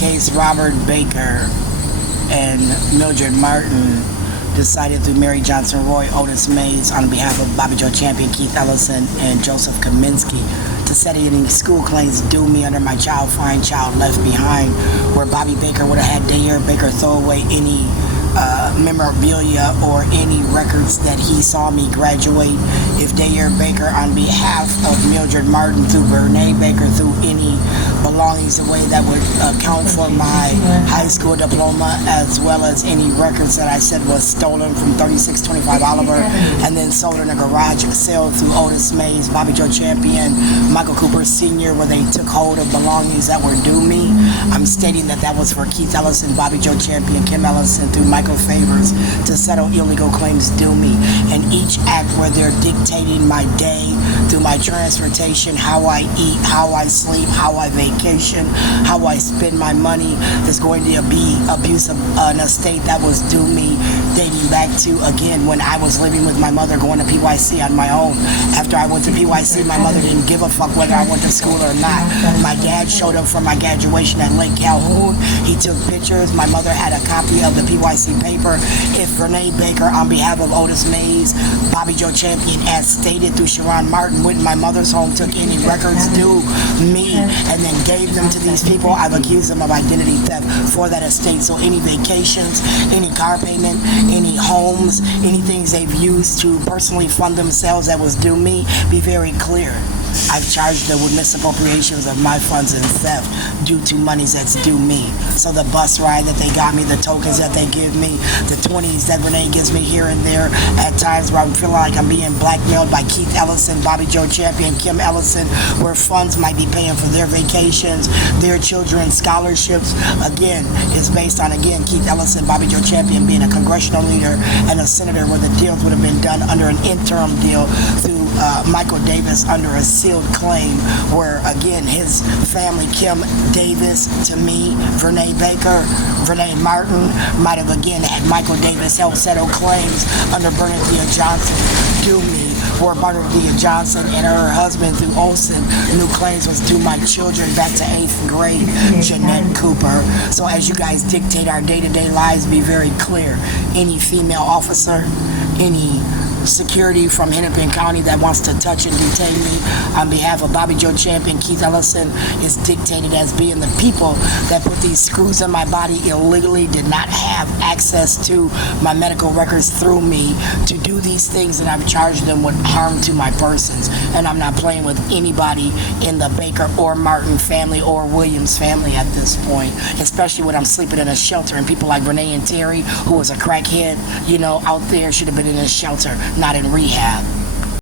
case Robert Baker and Mildred Martin decided through Mary Johnson Roy, Otis Mays, on behalf of Bobby Joe Champion, Keith Ellison, and Joseph Kaminsky, to settle any school claims due me under my child find, child left behind, where Bobby Baker would have had Dayer Baker throw away any memorabilia or any records that he saw me graduate. If Dayer Baker, on behalf of Mildred Martin, through Renee Baker, through any belongings away that would account for my high school diploma, as well as any records that I said was stolen from 3625 Oliver and then sold in a garage sale through Otis Mays, Bobby Joe Champion, Michael Cooper Sr., where they took hold of belongings that were due me. I'm stating that that was for Keith Ellison, Bobby Joe Champion, Kim Ellison, through Michael Favors, to settle illegal claims due me. And each act where they're dictating my day through my transportation, how I eat, how I sleep, how I vacation, how I spend my money, is going to be abuse of an estate that was due me, dating back to, again, when I was living with my mother, going to PYC on my own. After I went to PYC, my mother didn't give a fuck whether I went to school or not. My dad showed up for my graduation at Lake Calhoun. He took pictures. My mother had a copy of the PYC paper. If Renee Baker, on behalf of Otis Mays, Bobby Joe Champion, as stated through Sharon Martin, went in my mother's home, took any records due me, and then gave them to these people, I've accused them of identity theft for that estate. So any vacations, any car payment, any homes, any things they've used to personally fund themselves that was due me, be very clear. I've charged them with misappropriations of my funds and theft due to monies that's due me. So the bus ride that they got me, the tokens that they give me, the 20s that Renee gives me here and there, at times where I'm feeling like I'm being blackmailed by Keith Ellison, Bobby Joe Champion, Kim Ellison, where funds might be paying for their vacations, their children's scholarships. Again, it's based on, again, Keith Ellison, Bobby Joe Champion being a congressional leader and a senator, where the deals would have been done under an interim deal through Michael Davis under a sealed claim, where again his family, Kim Davis to me, Renee Baker, Renee Martin, might have again had Michael Davis help settle claims under Bernadette Johnson due me, where Bernadette Johnson and her husband through Olson knew claims was due my children back to 8th grade, Jeanette Cooper. So as you guys dictate our day-to-day lives, be very clear. Any female officer, any security from Hennepin County that wants to touch and detain me on behalf of Bobby Joe Champion, Keith Ellison, is dictated as being the people that put these screws in my body illegally, did not have access to my medical records through me to do these things, and I've charged them with harm to my persons. And I'm not playing with anybody in the Baker or Martin family or Williams family at this point, especially when I'm sleeping in a shelter, and people like Renee and Terry, who was a crackhead, out there, should have been in a shelter, not in rehab.